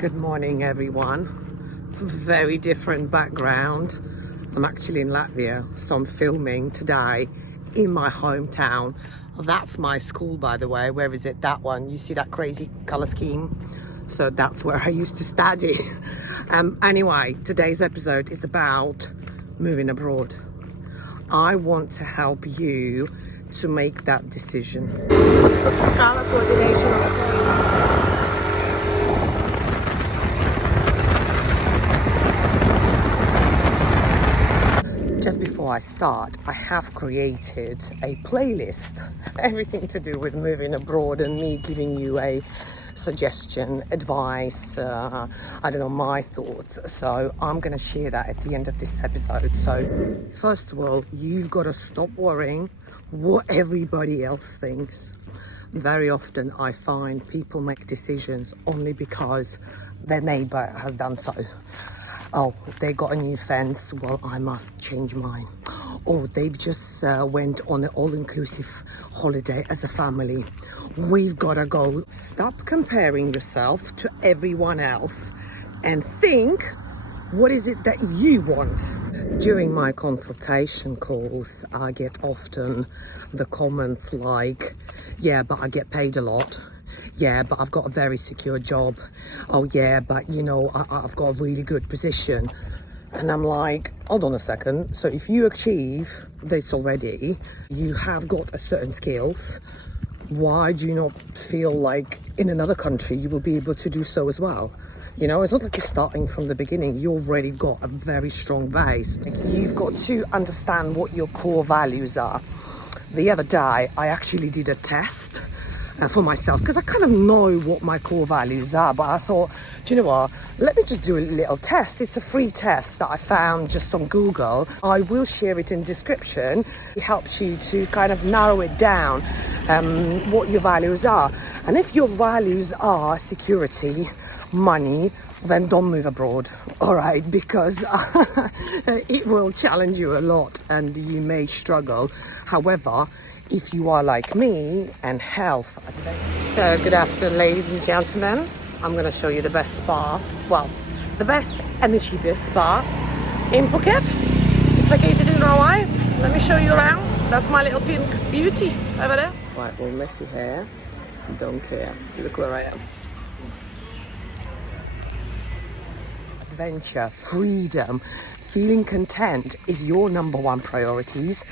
Good morning, everyone. Very different background. I'm actually in Latvia, so I'm filming today in my hometown. That's my school, by the way. Where is it? That one. You see that crazy color scheme? So that's where I used to study. Anyway, today's episode is about moving abroad. I want to help you to make that decision. Color coordination on the plane. Just before I start, I have created a playlist, everything to do with moving abroad and me giving you a suggestion, advice, I don't know, my thoughts. So I'm going to share that at the end of this episode. So first of all, you've got to stop worrying what everybody else thinks. Very often I find people make decisions only because their neighbor has done so. Oh, they got a new fence, well, I must change mine. Or they've just went on an all-inclusive holiday as a family. We've got to go. Stop comparing yourself to everyone else and think, what is it that you want? During my consultation calls, I get often the comments like, yeah, but I get paid a lot. Yeah, but I've got a very secure job. Oh yeah, but you know, I've got a really good position. And I'm like, hold on a second. So if you achieve this already, you have got a certain skills. Why do you not feel like in another country you will be able to do so as well? You know, it's not like you're starting from the beginning. You already got a very strong base. You've got to understand what your core values are. The other day, I actually did a test for myself because I kind of know what my core values are, but I thought, do you know what, let me just do a little test. It's a free test that I found just on Google. I will share it in description. It helps you to kind of narrow it down, what your values are. And if your values are security, money, then don't move abroad, all right, because it will challenge you a lot and you may struggle. However, if you are like me and health. So good afternoon, ladies and gentlemen. I'm going to show you the best spa. Well, the best and the cheapest spa in Phuket. It's located in Hawaii. Let me show you around. That's my little pink beauty over there. Right, well, messy hair. Don't care. Look where I am. Adventure, freedom, feeling content is your number one priorities.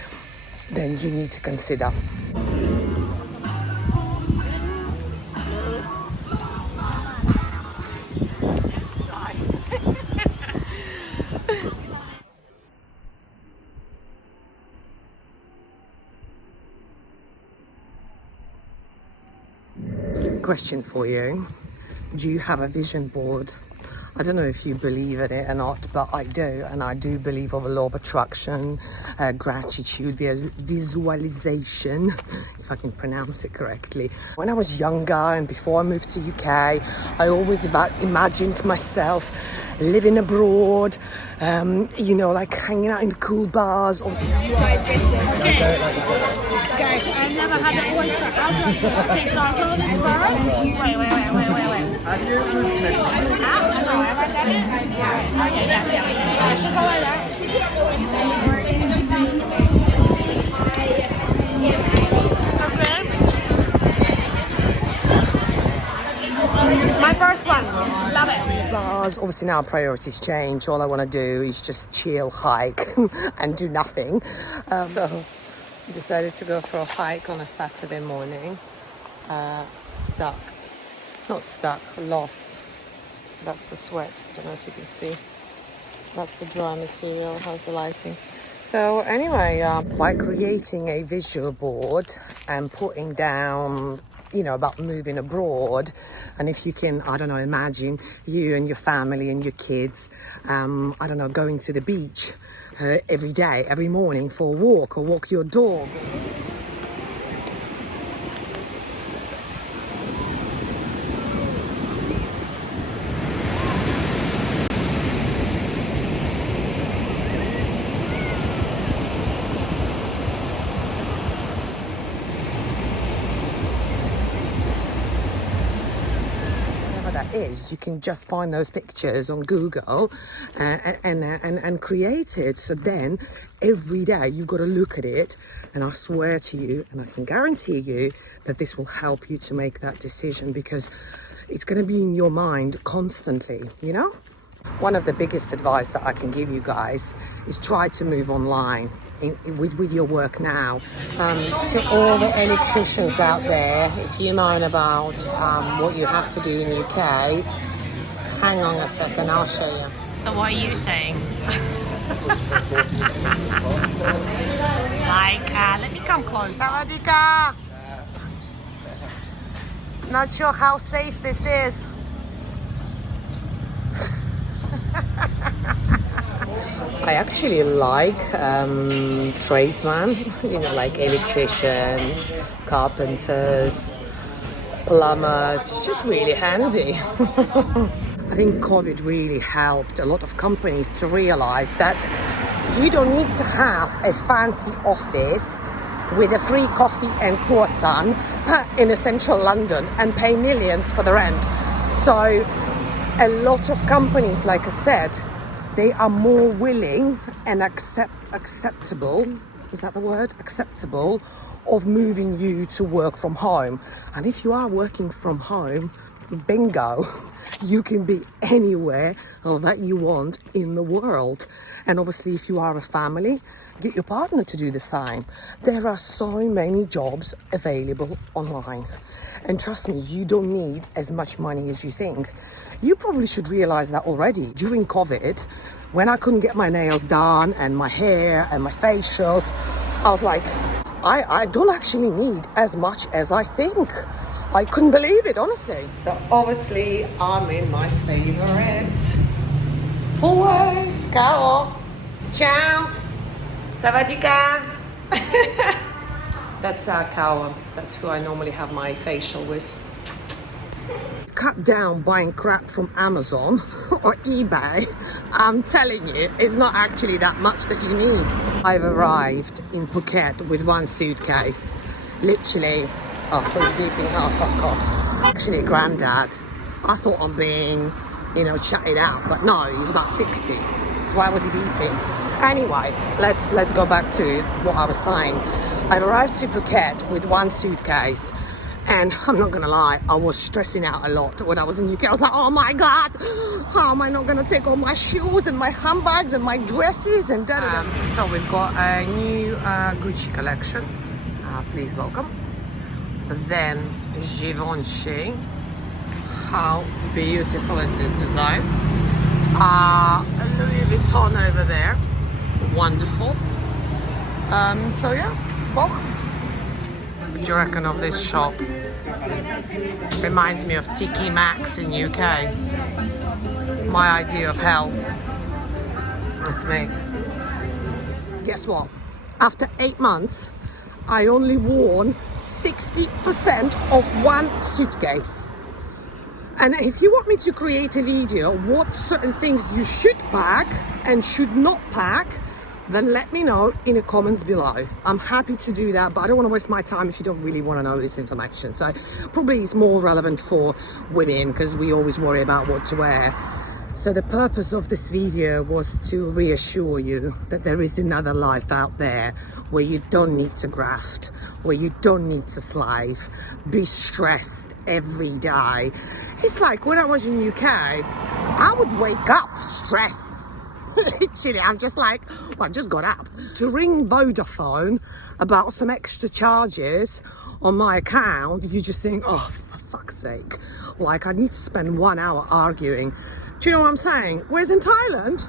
Then you need to consider. Question for you. Do you have a vision board? I don't know if you believe in it or not, but I do, and I do believe of a law of attraction, gratitude, visualization, if I can pronounce it correctly. When I was younger and before I moved to UK, I always imagined myself living abroad, you know, like hanging out in cool bars. Or... Guys, I've never had an oyster. I'll do it. Okay, so I'll do this first. Wait. Have you used it? I should go like that. Okay. My first one. Love it. Bars, obviously now priorities change. All I want to do is just chill, hike, and do nothing. So I decided to go for a hike on a Saturday morning. Lost. That's the sweat. I don't know if you can see. That's the dry material. How's the lighting? So anyway, by creating a visual board and putting down, you know, about moving abroad, and if you can, I don't know, imagine you and your family and your kids, I don't know, going to the beach every day, every morning for a walk or walk your dog. is. You can just find those pictures on Google and create it. So then every day you've got to look at it, and I swear to you, and I can guarantee you that this will help you to make that decision, because it's going to be in your mind constantly, you know? One of the biggest advice that I can give you guys is try to move online with your work now. To all the electricians out there, if you mind about what you have to do in UK, hang on a second, I'll show you. So what are you saying? Let me come closer. Sawadika! Not sure how safe this is. I actually like tradesmen, you know, like electricians, carpenters, plumbers. It's just really handy. I think COVID really helped a lot of companies to realize that you don't need to have a fancy office with a free coffee and croissant in central London and pay millions for the rent. So a lot of companies, like I said, they are more willing and acceptable, is that the word? Acceptable of moving you to work from home. And if you are working from home, bingo, you can be anywhere that you want in the world. And obviously, if you are a family, get your partner to do the same. There are so many jobs available online. And trust me, you don't need as much money as you think. You probably should realize that already. During COVID, when I couldn't get my nails done and my hair and my facials, I was like, I don't actually need as much as I think. I couldn't believe it, honestly. So obviously, I'm in my favorite place. Ciao. Ciao. Sawadika. That's Kawa. That's who I normally have my facial with. Cut down buying crap from Amazon or eBay. I'm telling you, it's not actually that much that you need. I've arrived in Phuket with one suitcase. Literally, oh, who's beeping? Oh, fuck off. Actually, Granddad. I thought I'm being, you know, chatted out, but no, he's about 60. So why was he beeping? Anyway, let's go back to what I was saying. I've arrived to Phuket with one suitcase. And I'm not gonna lie, I was stressing out a lot when I was in UK. I was like, oh my God, how am I not gonna take all my shoes and my handbags and my dresses and da-da-da. So we've got a new Gucci collection. Please welcome. Then Givenchy. How beautiful is this design? Louis Vuitton over there. Wonderful. So yeah, welcome. What do you reckon of this shop? Reminds me of Tiki Maxx in UK. My idea of hell. That's me. Guess what? After 8 months, I only worn 60% of one suitcase. And if you want me to create a video what certain things you should pack and should not pack, then let me know in the comments below. I'm happy to do that, but I don't want to waste my time if you don't really want to know this information. So probably it's more relevant for women because we always worry about what to wear. So the purpose of this video was to reassure you that there is another life out there where you don't need to graft, where you don't need to slave, be stressed every day. It's like when I was in UK, I would wake up stressed. Literally, I'm just like, well, I just got up to ring Vodafone about some extra charges on my account. You just think, oh, for fuck's sake, like I need to spend 1 hour arguing. Do you know what I'm saying? Whereas in Thailand,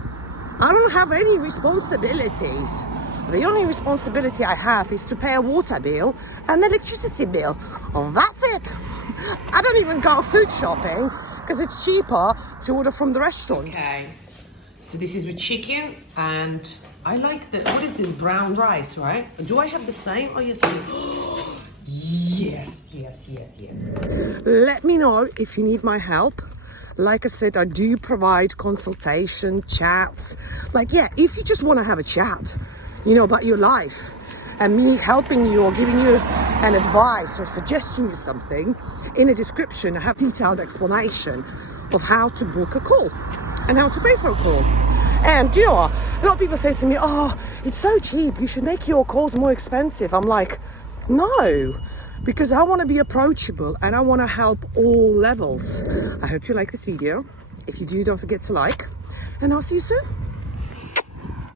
I don't have any responsibilities. The only responsibility I have is to pay a water bill and electricity bill. Oh, that's it. I don't even go food shopping because it's cheaper to order from the restaurant. Okay. So this is with chicken, and I like the, what is this, brown rice, right? Do I have the same? Oh, yes, I do. Yes. Let me know if you need my help. Like I said, I do provide consultation, chats. Like, yeah, if you just want to have a chat, you know, about your life, and me helping you or giving you an advice or suggesting you something, in the description I have detailed explanation of how to book a call and how to pay for a call. And you know what? A lot of people say to me, oh, it's so cheap, you should make your calls more expensive. I'm like, no, because I want to be approachable and I want to help all levels. I hope you like this video. If you do, don't forget to like, and I'll see you soon.